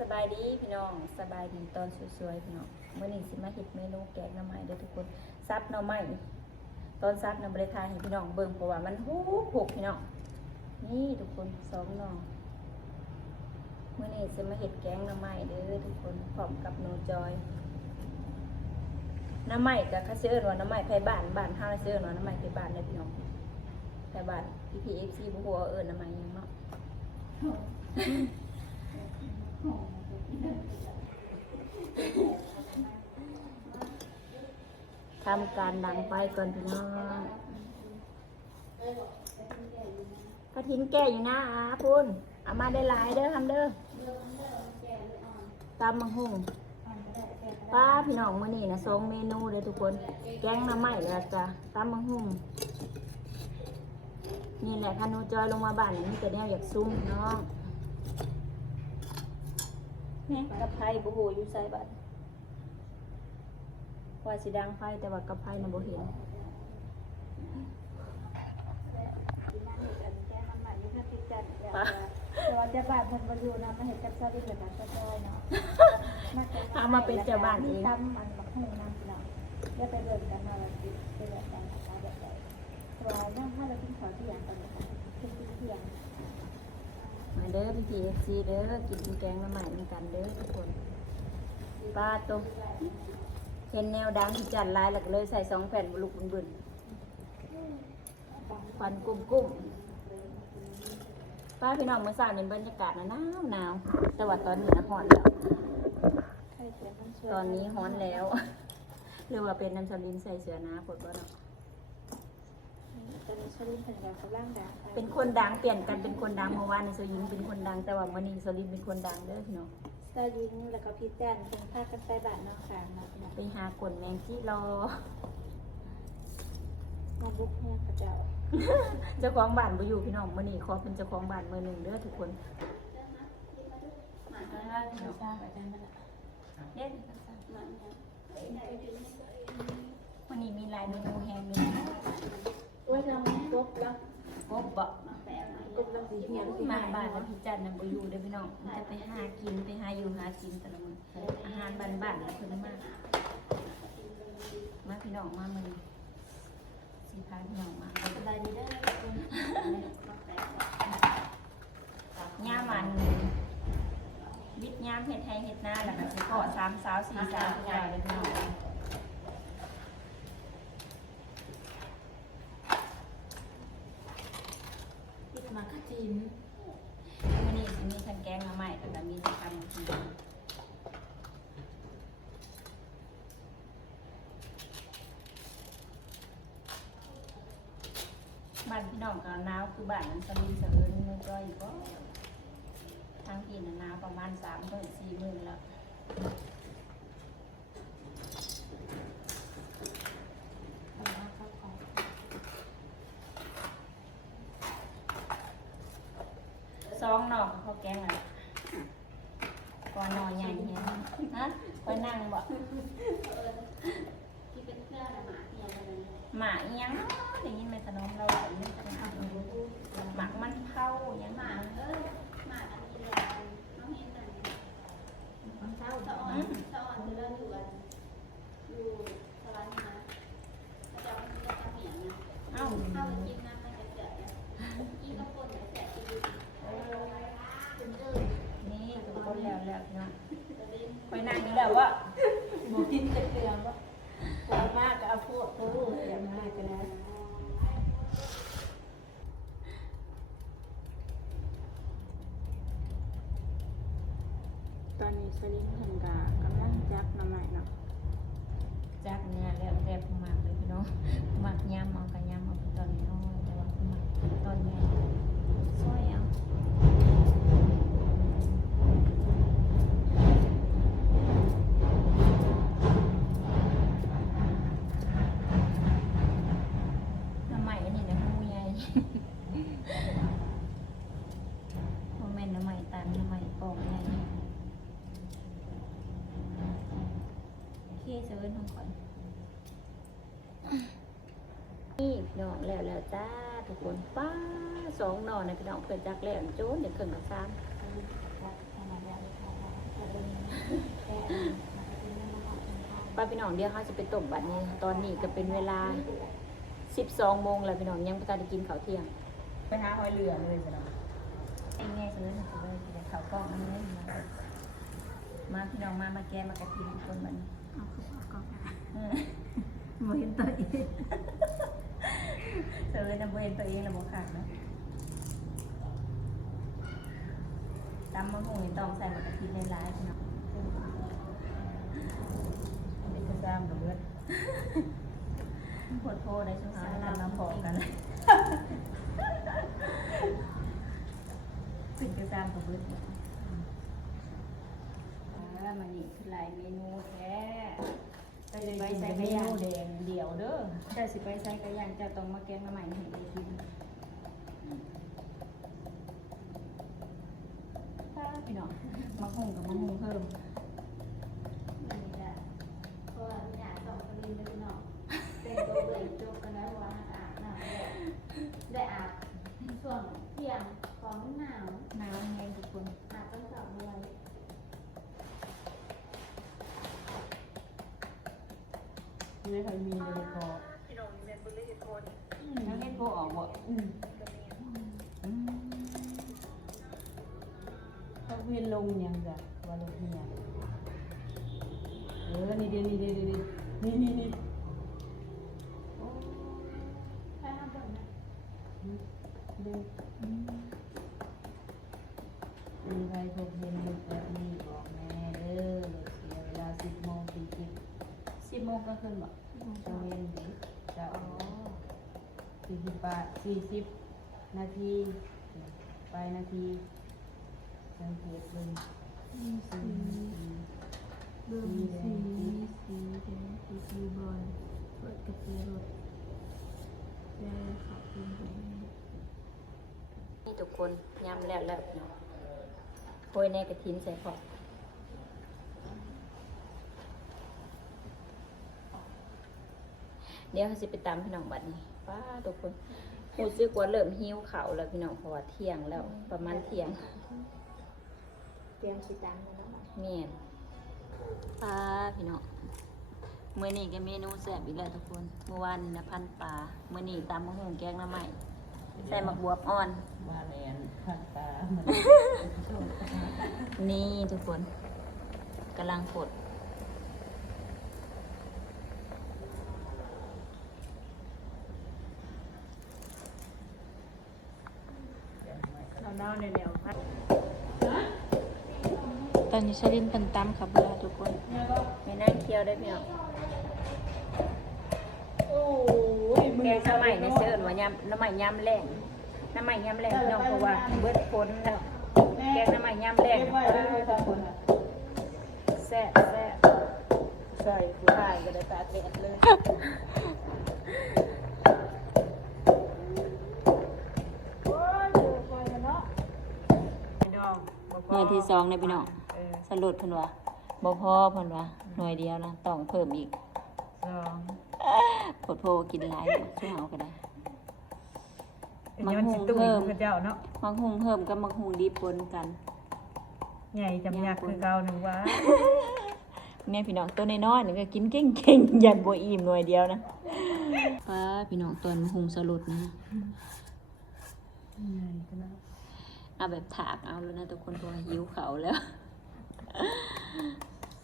สบายดีพี่น้องสบายดีตอนสวยๆพี่น้องเมื่อนี้สิมาเฮ็ดเมนูแกงหน่อไม้เด้อทุกคนซับหน่อไม้ตอนซับนำบริทายให้พี่น้องเบิ่งเพราะว่ามันหกพี่น้องนี่ทุกคนสองหน่อเมื่อนี้สิมาเฮ็ดแกงหน่อไม้เด้อทุกคนพร้อมกับหนูจอยหน่อไม้ก็เขาเอิ้นว่าหน่อไม้ไผบ้านบ้านเฮาเอิ้นว่าหน่อไม้ไผบ้านเด้อพี่น้องแต่บ้านPPFCบ่ฮู้ว่าเอิ้นหน่อไม้หยังเนาะทำการดังไฟก่อนพี่น้องกระถินแก่อยู่นะคุณเอามาได้หลายเด้อทำเด้อตำมังหุงป้าพี่น้องมื้อนี้นะ2เมนูเลยทุกคนแกงหน่อไม้แล้วจ้ะตำมังหุงนี่แหละคันหนูจอยลงมาบ้านนี่จะแนวอยากซุ่มน้องนี่กระไพบุหูอยู่ใส่บัดว่าสิดังไฟแต่ว่ากระไพน่ะบ่เห็นเราจะบ้านเพิ่นบ่อยู่นะมาเฮ็ดกับซาดิเพิ่นน่ะก็ได้เนาะเอามาเป็นเจ้าบ้านเอง ตำมันบักฮู้นำพี่น้องเดี๋ยวไปเบิ่งกันว่ามันสิเป็นแบบใดนะคะแบบใดเพราะว่าน้ำถ้าเรากินข้าวเที่ยงกันนะคะกินเที่ยง มาเด้อPPFCเด้อกินแกงหน่อไม้เหมือนกันเด้อทุกคนป้าตุ๊กเห็นแนวดังที่จัดลายหลักเลยใส่2แผ่นบลุกบึนๆควันกุ้มป้าพี่น้องเมื่อเช้านี้บรรยากาศหนาวแต่ว่าตอนนี้นะร้อนแล้วตอนนี้ร้อนแล้วหรือว่าเป็นน้ำชาลินใส่เสื้อหนาปวดบ่เนาะ ตอนนี้ชลินเพิ่นก็กำลังด่า เป็นคนดังเปลี่ยนกันเป็นคนดังเมื่อวานในโซยินเป็นคนดังแต่ว่าวันนี้โซลินเป็นคนดังเด้อพี่น้อง ซาดินแล้วก็พี่แจ้นเพิ่นพากันไปบ้านน้องสาวเนาะพี่น้อง ไปหากลแมงจี้รอ มาบุกเฮือนเขาเจ้า เจ้าของบ้านบ่อยู่พี่น้องมื้อนี้ขอเป็นเจ้าของบ้านมื้อหนึงเด้อทุกคนวันนี้มีหลายเมนูแฮมมี โอ้ยทำกบแล้ว กบบ่ กบแล้วสิเหี่ยวสิ มา หาย บ้านแล้วพี่จันน่ะบ่อยู่เด้อพี่น้องมันจะไปหากินไปหาอยู่หากินแต่ละมื้ออาหารบ้านๆแล้วเพิ่นมาพี่น้องมามื้อนี้สิพาพี่น้องมา สบายดีเด้อย่ ามมันวิทย์ย่ามเฮ็ดไทยเฮ็ดนาแล้วก็สิขอ3สาว4สาวทุกอย่างเลยพี่น้อง มากระจิน มื้อนี้สิมีทั้งแกงหน่อไม้แล้วก็มีทั้งตำกินบ้านพี่น้องก็หนาวคือบ้านนั้นสลิมสะเอิญมื้อก็อีกบ่ทางพี่น่ะหนาวประมาณ3 มื้อ4 มื้อแล้ว2หน่อเขาแกงอะไรก่อนหน่อใหญ่เนี่ยฮะไปนั่งบ่ ที่เป็นเพื่อนหมาเนี่ยอะไร หมาอีหยังได้ยินไหมขนมเราแบบนี้หมักมันเผาอีหยังหมา หมาอันนี้แหละน้องเห็นแต่ มันเผา สะอ่อนคือเลิศอยู่สวรรค์นะแล้วจะมันจะเหมียนนะ เอ้า เข้าไปกินน้ำมันจะเกิดกินกับคนแต่แสบกินนี่ทุกคนแล้วพี่น้องไปนั่งนี่แล้ววะ หมูกินแต่เกลือก็ปวดมากก็เอาพวกตู้เสียมากกันนะตอนนี้สลิงเห็นกากำลังจับน้ำใหม่เนาะ จักเนี่ยแล้วแต่ผู้มักเลยพี่น้องผู้มักยำเอากับยำเอาตอนน้อยแต่ว่าผู้มักตอนใหญ่ซอยเอาน้ำใหม่อันนี้นะผู้ใหญ่ โมเมนต์น้ำใหม่ตามน้ำใหม่ปองใหญ่ที่เซเว่นของก่อนนี่พี่น้องแล้วจ้าทุกคนป้า2 หน่อนะพี่น้องเพื่อนจักแล้วโจ้นเดี๋ยวเครื่องกับซ้ำ ป้าพี่น้องเดี๋ยวเขาจะไปต้มบัดนี้ตอนนี้ก็เป็นเวลา12 โมงแล้วพี่น้องยังไม่ทันได้กินข้าวเที่ยงไปหาหอยเรือเลยพี่น้องแง่เลยนะเลยกินข้าวกล้องนี่เลยมาพี่น้องมาแกมากระทิทุกคนมัน เอาคือเอากล่องอะ โมเห็นตัวเองเจอนะโมเห็นตัวเองแล้วโมขาดนะตำมะฮุ่งนี่ต้องใส่มะกะทิในร้ายพี่น้องเป็นกระซ้ำกับเลือดปวดโพได้ช่วงหาทำมาพอกันเป็นกระซ้ำกับเลือดมันนี่คือหลายเมนูแท้ไปเลยไปใส่กระยางแดงเดียวเด้อเจ้าสิไปใส่กระยางเจ้าต้องมาแกงมาใหม่ให้ได้กินพี่น้องมาหุงกับมาหุงเพิ่ม นี่แหละเพราะว่าพี่หนาสองคนนี้ไม่ได้เนาะเป็นตัวเบื่อจบกันแล้วว่าอาบน้ำได้อาบส่วนเที่ยงของหนาว น้ำแห้งทุกคน อาบตั้งแต่เมื่อไหร่ ไม่เคยมีเลยพอ น้ำเห็ดโบออกบ่ เขาเวียนลงยังจ้ะว่าลงที่ยังนี่เดียวนี่โอ้ ถ้าทำแบบนั้น เดี๋ยวมีใครพบเห็นแบบนี้บอกแม่เด้อเสียเวลา10 โมง 10 โมงก็ขึ้นบ่ จะเวียนเด็กจะ อ๋อ 40 นาทีไปนาทีสังเกตเลย เริ่มสีบอลเปิดกระเทียมรถแย่ขับขึ้นไป นี่ทุกคนยำแล้วเนาะโรยในกระถินใส่พอเดี๋ยวเขาจะไปตามพี่น้องบัดนี้ป้าทุกคนรู้สึกว่าเริ่มหิวข้าวแล้วพี่น้องเพราะว่าเที่ยงแล้วประมาณเที่ยง เตรียมสีตังค์แล้วนะ แม่นป้าพี่น้องมื้อนี้ก็เมนูแซ่บอีกแล้วทุกคนเมื่อวานนี่นะพันปลามื้อนี้ตำมะฮุ่งแกงหน้ำใหม่ใส่หมักบวบอ่อน มาแลนขัดตามัน นี่ทุกคนกำลังกด เน่าๆแนวๆพัด ตอนนี้ชลินเป็นตั้มครับเวลาทุกคนไม่นั่งเคี้ยวได้พี่น้อง โอ้ย แกงน้ำใหม่ในเสิร์ฟว่ายำน้ำใหม่ยำแรงน้ำใหม่ยำแรงพี่น้องเพราะว่าเบิดพ้นแล้วแกงน้ำใหม่ยำแรง เก็บไว้ได้เลยทุกคน แซ่บใส่ผู้ชายก็ได้ตาแดดเลย หน่วยที่2เนี่ยพี่น้องสรุปเพิ่นว่าบ่พอเพิ่นว่าหน่วยเดียวนะต้องเพิ่มอีก 2 โพดโพกินหลายช่วยเอาก็ได้ มันสิตุ้ยคือเจ้าเนาะ มักหุงเพิ่มกับมักหุงดีปนกัน ใหญ่จำยักคือเก่าหนึ่งว่า เนี่ยพี่น้องตัวน้อยๆนี่ก็กินเก่งๆยันบ่อิ่มหน่วยเดียวนะฟ้าพี่น้องตอนมักหุงสรุปนะ ใหญ่ขนาด เอาแบบถากเอาแล้วนะทุกคนเพราะว่าหิวเขาวแล้ว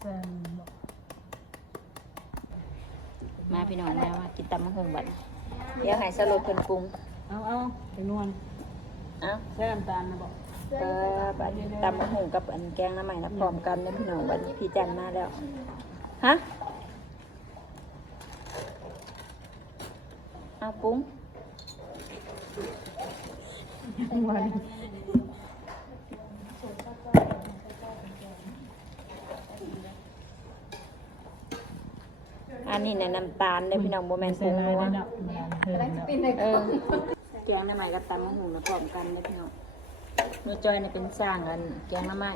แซมบอก มาพี่น้องมากินตำมักหุงบัดเดี๋ยวให้สรุปเพิ่นปรุง เอาไปนวล เอ้า ใส่น้ำตาลนะบอก บัดนี้ตำมะฮุงกับอันแกงน้ำใหม่นะพร้อมกันนะพี่น้องบัดนี้พี่จันมาแล้วฮะเอาปรุง วัน อันนี้เนี่ยน้ำตาลเด้อพี่น้องโบแมนปรุงนัว เนาะเพิ่มเนาะ เออแกงน้ำใหม่กับตำมะฮุงนะพร้อมกันเด้อพี่น้องเมื่อจอยเนี่ยเป็นสร้างอันแกงน้ำใหม่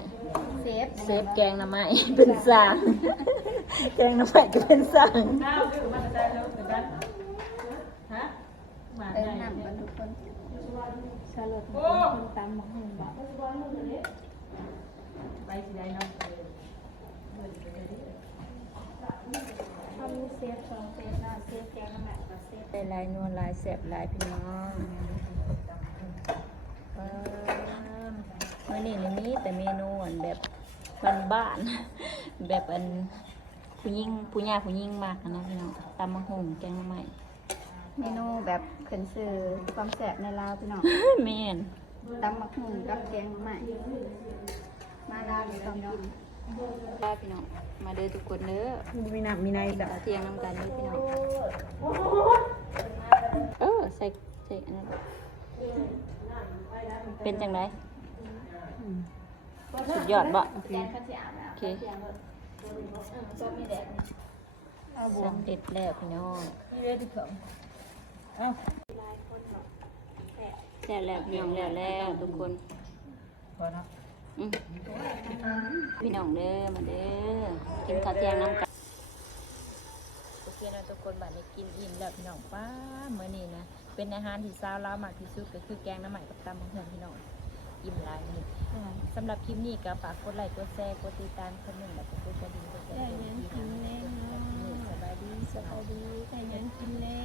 เซฟ เซฟแกงน้ำใหม่ เป็นสร้าง แกงน้ำใหม่ก็เป็นสร้าง ข้าวคือมันจะได้แล้วเป็นกันฮะมา เติม ได้ น้ำกันทุกคนสลัดคนตำหมกหุ่นแบบ ไปสิได้เนาะ ลายนัวลายแสบลายพี่น้องมื้อนี้นี่มีแต่เมนูอันแบบบ้านๆแบบอันผู้หญิงผู้ย่าผู้หญิงมากนะพี่น้องตำมะฮุ่งแกงหน่อไม้ เมนูแบบขึ้นชื่อความแซ่บในลาวพี่น้อง แม่น ตำบักหุ่งกับแกงหน่อไม้มาลาวต้องกิน ลาพี่น้องมาเด้อทุกคนเด้อ มีน้ำมีใน กิน แบบ ข้าวเที่ยงน้ำกันเด้อพี่น้องใส่อันนั้นเป็นจังไดสุดยอดบ่ แกงข้าวเจียวนะ โอเค จะมีแดดเอาบวง สำเร็จแล้วพี่น้อง นี่เลยที่สองเอ้า แล้วแล้วพี่น้องแล้วทุกคน พอนะ อืมพี่น้องเด้อมาเด้อกินข้าวเที่ยงน้ำกันโอเคนะทุกคนบัดนี้กินอิ่มแล้วพี่น้องป้ามื้อนี้นะเป็นอาหารที่ซาวลาวมากที่สุดก็คือแกงหน้ำใหม่กับตำมะฮุ่งพี่น้องอิ่มหลายนี่สำหรับคลิปนี้ก็ฝากกดไลค์กดแชร์กดติดตามคอมเมนต์แล้วก็กดกระดิ่งกดแจ้งเตือนพี่น้องสบายดี สวัสดีใครยังกินแล้ว